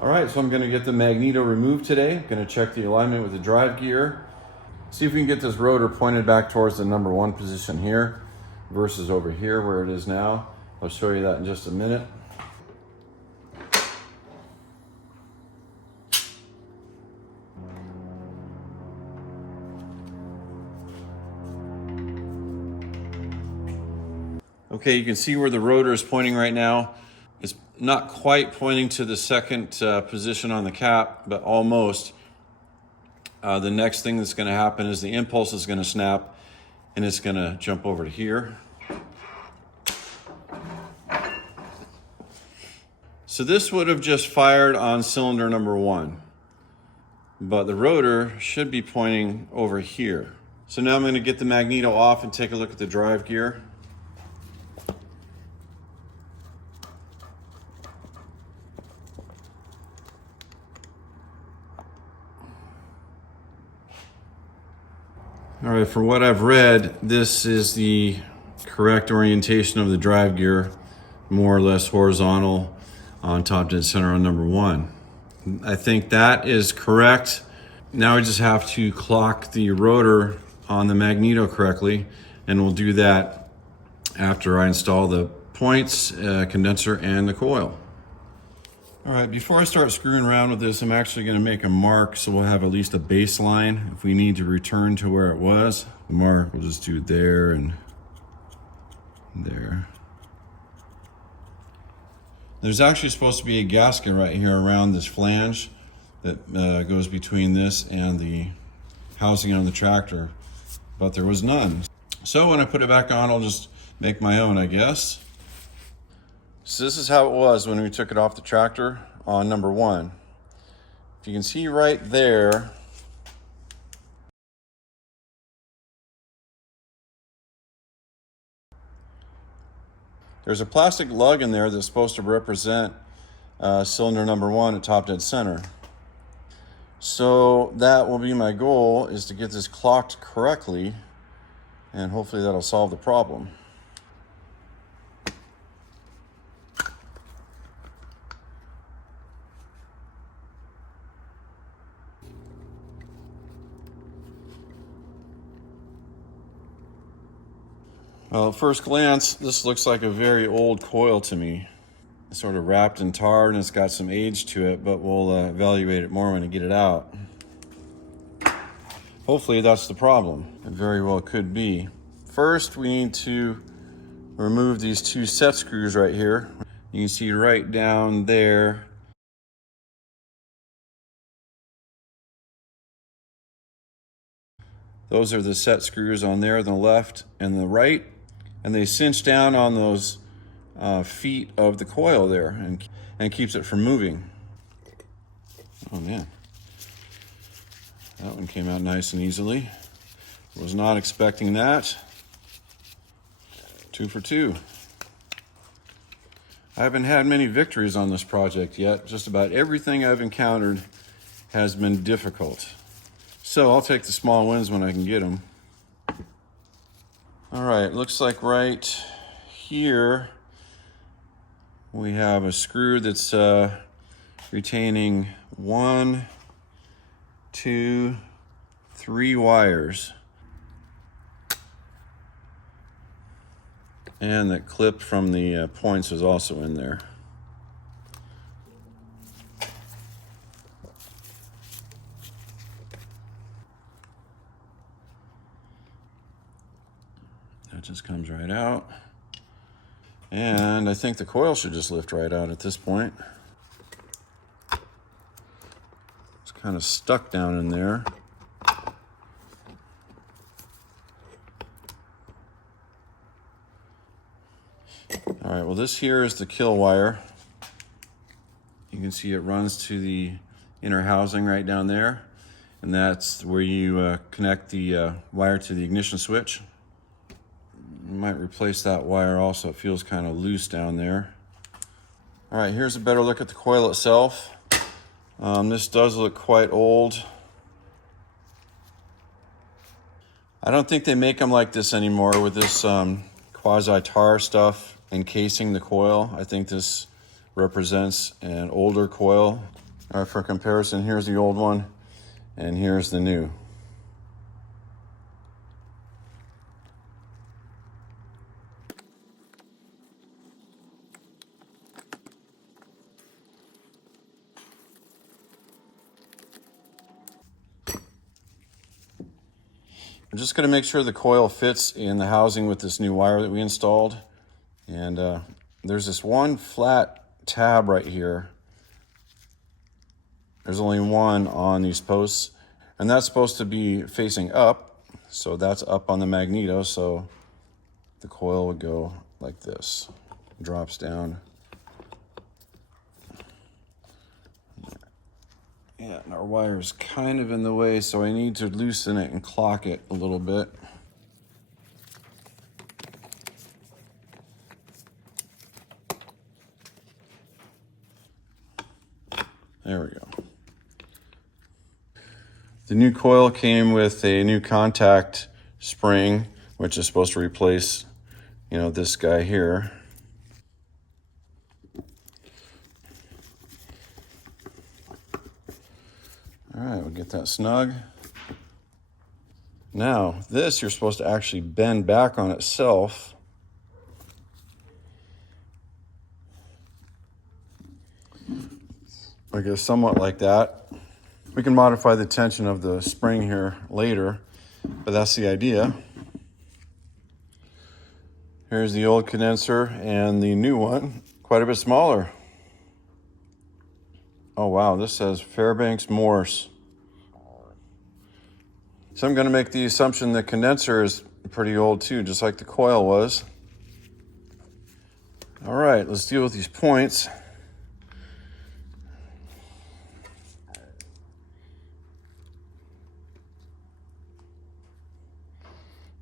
All right, so I'm going to get the Magneto removed today. I'm going to check the alignment with the drive gear. See if we can get this rotor pointed back towards the number 1 position here versus over here where it is now. I'll show you that in just a minute. Okay, you can see where the rotor is pointing right now. It's not quite pointing to the second position on the cap, but almost. The next thing that's going to happen is the impulse is going to snap and it's going to jump over to here. So this would have just fired on cylinder number 1, but the rotor should be pointing over here. So now I'm going to get the Magneto off and take a look at the drive gear. All right, from what I've read, this is the correct orientation of the drive gear, more or less horizontal on top dead center on number 1. I think that is correct. Now I just have to clock the rotor on the Magneto correctly, and we'll do that after I install the points, condenser, and the coil. All right, before I start screwing around with this, I'm actually going to make a mark so we'll have at least a baseline if we need to return to where it was. The mark, we'll just do there and there. There's actually supposed to be a gasket right here around this flange that goes between this and the housing on the tractor, but there was none. So when I put it back on, I'll just make my own, I guess. So this is how it was when we took it off the tractor on number 1. If you can see right there, there's a plastic lug in there that's supposed to represent cylinder number 1 at top dead center. So that will be my goal, is to get this clocked correctly, and hopefully that'll solve the problem. Well, at first glance, this looks like a very old coil to me. It's sort of wrapped in tar and it's got some age to it, but we'll evaluate it more when I get it out. Hopefully that's the problem. It very well could be. First, we need to remove these 2 set screws right here. You can see right down there. Those are the set screws on there on the left and the right, and they cinch down on those feet of the coil there and keeps it from moving. Oh man, that one came out nice and easily. Was not expecting that. 2 for 2. I haven't had many victories on this project yet. Just about everything I've encountered has been difficult. So I'll take the small wins when I can get them. All right, looks like right here we have a screw that's retaining 1, 2, 3 wires. And that clip from the points is also in there. That just comes right out. And I think the coil should just lift right out at this point. It's kind of stuck down in there. All right, well, this here is the kill wire. You can see it runs to the inner housing right down there. And that's where you connect the wire to the ignition switch. You might replace that wire also. It feels kind of loose down there. All right, here's a better look at the coil itself. This does look quite old. I don't think they make them like this anymore with this quasi-tar stuff encasing the coil. I think this represents an older coil. All right, for comparison, here's the old one, and here's the new. I'm just going to make sure the coil fits in the housing with this new wire that we installed. And there's this one flat tab right here. There's only one on these posts, and that's supposed to be facing up. So that's up on the Magneto, so the coil would go like this. Drops down. Yeah, and our wire's kind of in the way, so I need to loosen it and clock it a little bit. There we go. The new coil came with a new contact spring, which is supposed to replace, this guy here. All right, we'll get that snug. Now, this you're supposed to actually bend back on itself. I guess somewhat like that. We can modify the tension of the spring here later, but that's the idea. Here's the old condenser and the new one, quite a bit smaller. Oh wow, this says Fairbanks Morse. So I'm going to make the assumption the condenser is pretty old too, just like the coil was. All right, let's deal with these points.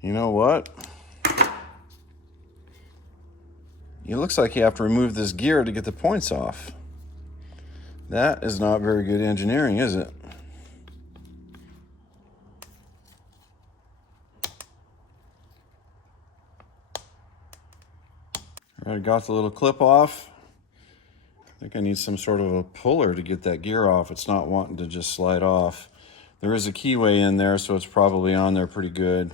You know what? It looks like you have to remove this gear to get the points off. That is not very good engineering, is it? All right, got the little clip off. I think I need some sort of a puller to get that gear off. It's not wanting to just slide off. There is a keyway in there, so it's probably on there pretty good.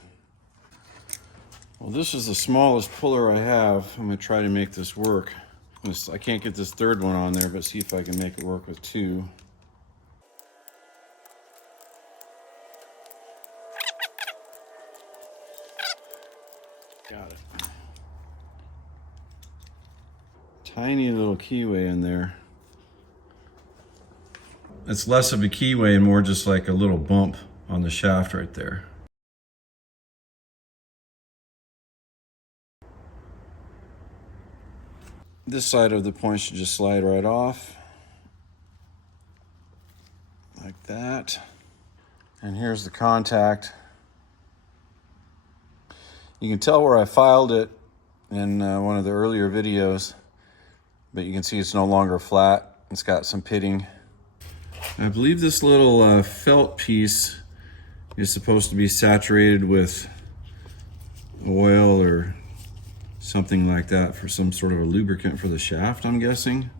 Well, this is the smallest puller I have. I'm going to try to make this work. I can't get this third one on there, but see if I can make it work with two. Got it. Tiny little keyway in there. It's less of a keyway and more just like a little bump on the shaft right there. This side of the point should just slide right off. Like that. And here's the contact. You can tell where I filed it in one of the earlier videos, but you can see it's no longer flat. It's got some pitting. I believe this little felt piece is supposed to be saturated with oil or something like that for some sort of a lubricant for the shaft, I'm guessing.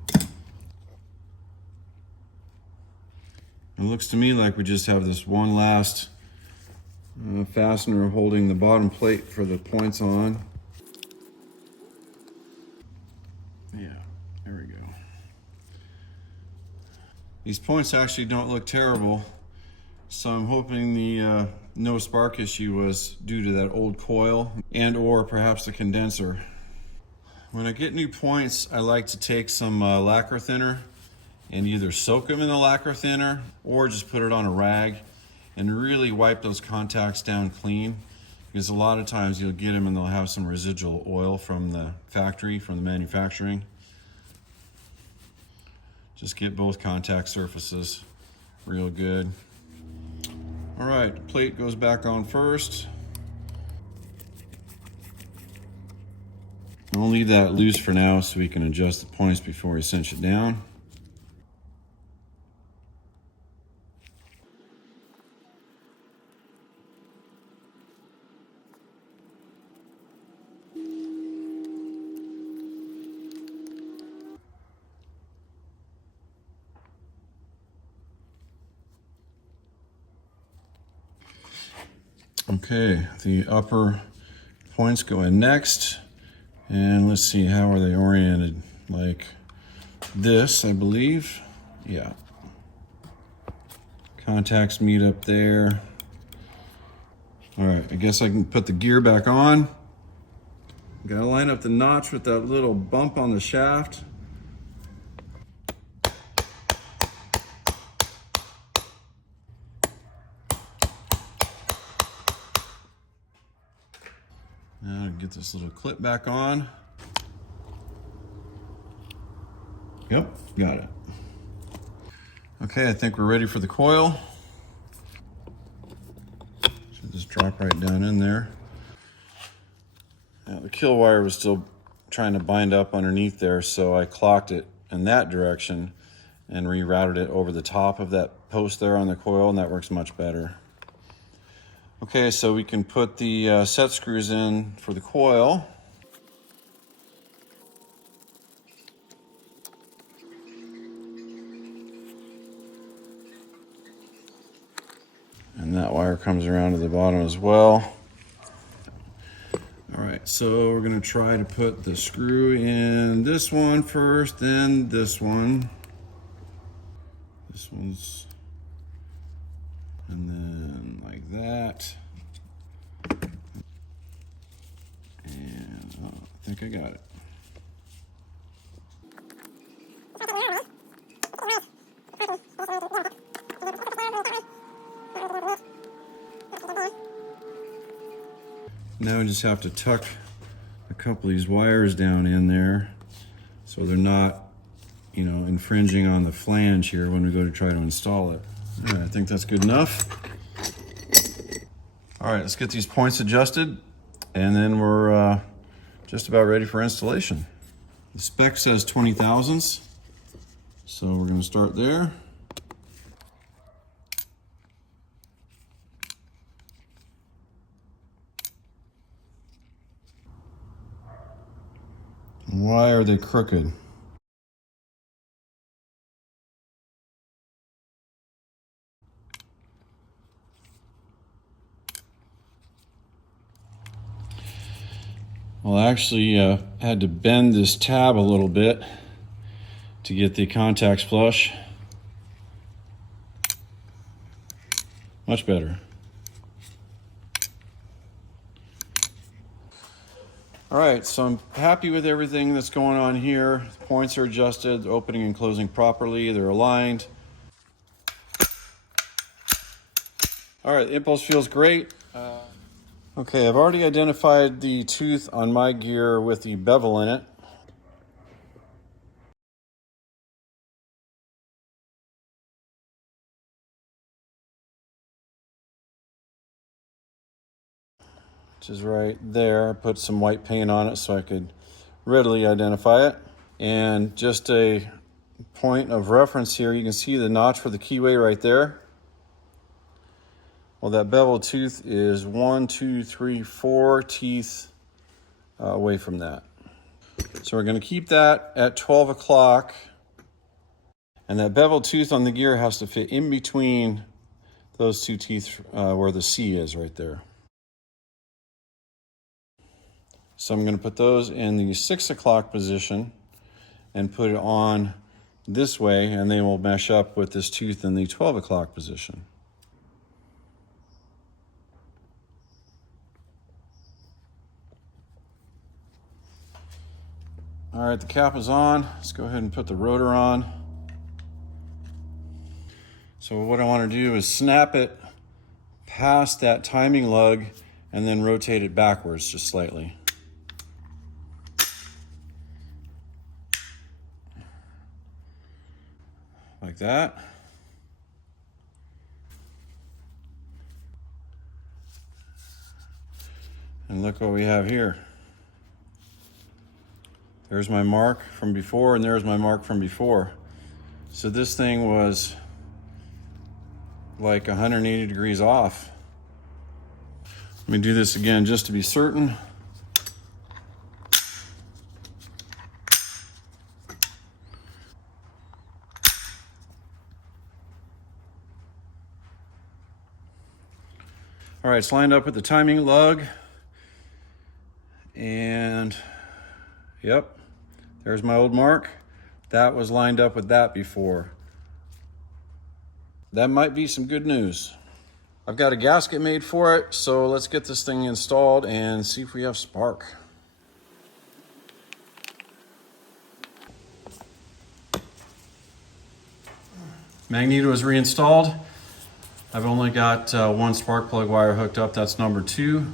It looks to me like we just have this one last fastener holding the bottom plate for the points on. Yeah, there we go. These points actually don't look terrible, so I'm hoping the no spark issue was due to that old coil and or perhaps the condenser. When I get new points, I like to take some lacquer thinner and either soak them in the lacquer thinner or just put it on a rag and really wipe those contacts down clean, because a lot of times you'll get them and they'll have some residual oil from the factory, from the manufacturing. Just get both contact surfaces real good. All right, plate goes back on first. I'll leave that loose for now so we can adjust the points before we cinch it down. Okay, the upper points go in next. And let's see, how are they oriented? Like this, I believe. Yeah. Contacts meet up there. All right, I guess I can put the gear back on. Gotta line up the notch with that little bump on the shaft. Now get this little clip back on. Yep, got it. Okay, I think we're ready for the coil. Should just drop right down in there. Now the kill wire was still trying to bind up underneath there, so I clocked it in that direction and rerouted it over the top of that post there on the coil, and that works much better. Okay, so we can put the set screws in for the coil. And that wire comes around to the bottom as well. All right, so we're gonna try to put the screw in this one first, then this one. This one's, and then like that. And I think I got it. Now we just have to tuck a couple of these wires down in there so they're not, you know, infringing on the flange here when we go to try to install it. All right, I think that's good enough. All right, let's get these points adjusted, and then we're just about ready for installation. The spec says 20 thousandths, so we're going to start there. Why are they crooked? Well, I actually had to bend this tab a little bit to get the contacts flush. Much better. All right, so I'm happy with everything that's going on here. The points are adjusted, opening and closing properly, they're aligned. All right, the impulse feels great. Okay, I've already identified the tooth on my gear with the bevel in it. Which is right there. I put some white paint on it so I could readily identify it. And just a point of reference here, you can see the notch for the keyway right there. Well, that bevel tooth is 1, 2, 3, 4 teeth away from that. So we're going to keep that at 12 o'clock. And that bevel tooth on the gear has to fit in between those two teeth where the C is right there. So I'm going to put those in the 6 o'clock position and put it on this way, and they will mesh up with this tooth in the 12 o'clock position. All right, the cap is on. Let's go ahead and put the rotor on. So what I want to do is snap it past that timing lug and then rotate it backwards just slightly. Like that. And look what we have here. There's my mark from before, and there's my mark from before. So this thing was like 180 degrees off. Let me do this again just to be certain. All All right, it's lined up with the timing lug. And yep, there's my old mark. That was lined up with that before. That might be some good news. I've got a gasket made for it, so let's get this thing installed and see if we have spark. Magneto is reinstalled. I've only got one spark plug wire hooked up, that's number 2.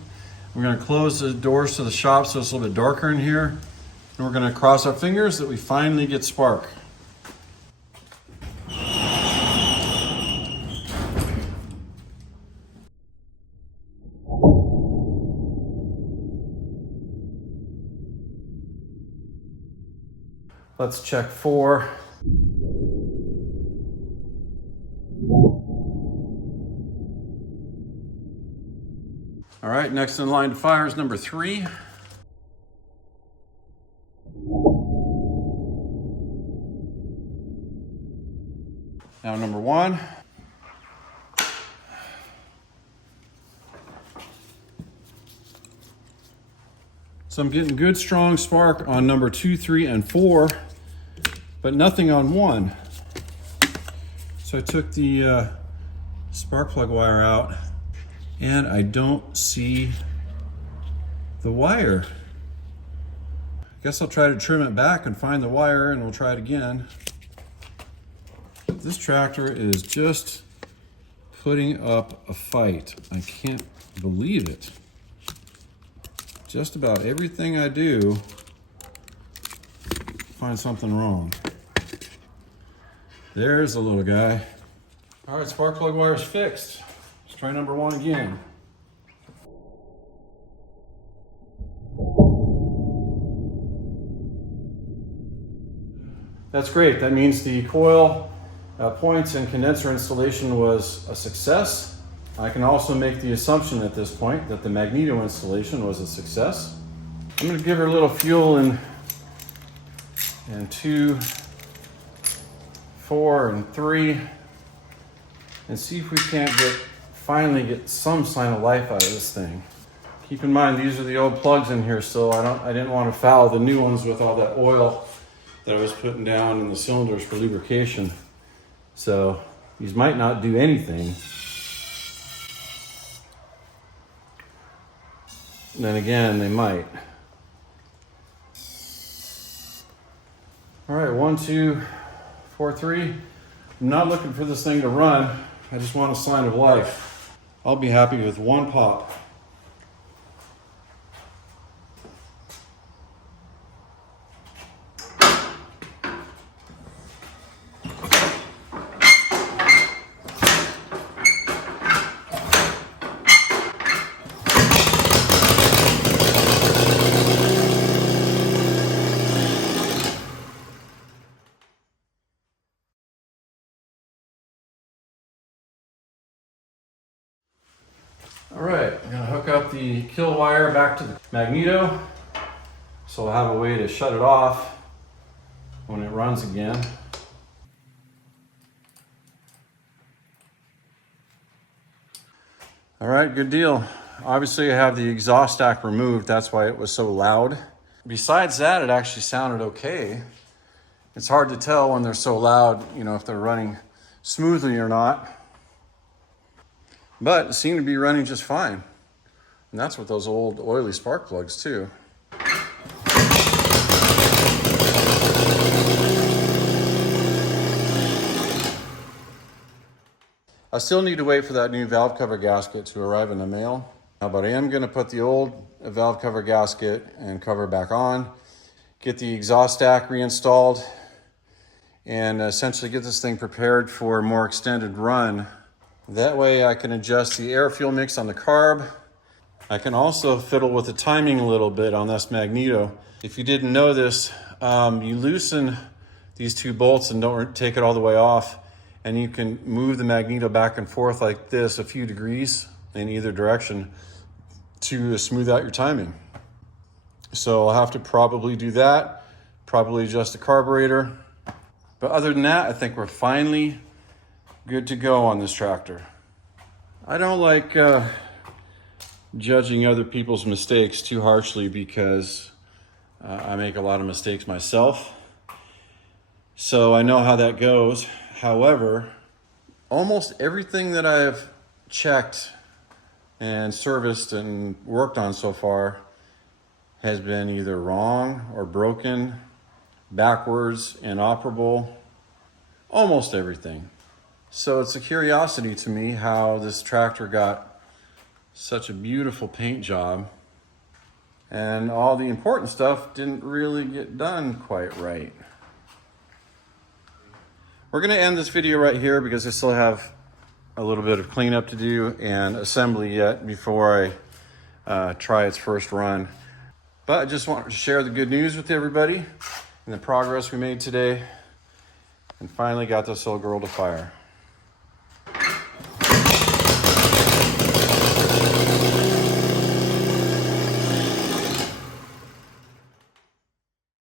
We're gonna close the doors to the shop so it's a little bit darker in here. And we're gonna cross our fingers that we finally get spark. Let's check 4. All right, next in line to fire is number 3. Now number 1. So I'm getting good strong spark on number 2, 3, and 4, but nothing on 1. So I took the spark plug wire out and I don't see the wire. I guess I'll try to trim it back and find the wire and we'll try it again. This tractor is just putting up a fight. I can't believe it. Just about everything I do, find something wrong. There's the little guy. All right, spark plug wire is fixed. Let's try number 1 again. That's great. That means the coil points and condenser installation was a success. I can also make the assumption at this point that the Magneto installation was a success. I'm going to give her a little fuel in 2, 4, and 3 and see if we can't finally get some sign of life out of this thing. Keep in mind, these are the old plugs in here still. I didn't want to foul the new ones with all that oil that I was putting down in the cylinders for lubrication. So these might not do anything. Then again, they might. All right, 1, 2, 4, 3. I'm not looking for this thing to run. I just want a sign of life. I'll be happy with 1 pop. All right, I'm gonna hook up the kill wire back to the Magneto so I'll have a way to shut it off when it runs again. All right, good deal. Obviously I have the exhaust stack removed, that's why it was so loud. Besides that, it actually sounded okay. It's hard to tell when they're so loud, you know, if they're running smoothly or not. But it seemed to be running just fine. And that's with those old oily spark plugs too. I still need to wait for that new valve cover gasket to arrive in the mail. But I am gonna put the old valve cover gasket and cover back on, get the exhaust stack reinstalled, and essentially get this thing prepared for a more extended run. That way I can adjust the air fuel mix on the carb. I can also fiddle with the timing a little bit on this Magneto. If you didn't know this, you loosen these 2 bolts and don't take it all the way off, and you can move the Magneto back and forth like this a few degrees in either direction to smooth out your timing. So I'll have to probably do that, probably adjust the carburetor. But other than that, I think we're finally good to go on this tractor. I don't like judging other people's mistakes too harshly because I make a lot of mistakes myself. So I know how that goes. However, almost everything that I've checked and serviced and worked on so far has been either wrong or broken, backwards, inoperable, almost everything. So it's a curiosity to me how this tractor got such a beautiful paint job and all the important stuff didn't really get done quite right. We're gonna end this video right here because I still have a little bit of cleanup to do and assembly yet before I try its first run. But I just wanted to share the good news with everybody and the progress we made today and finally got this little girl to fire.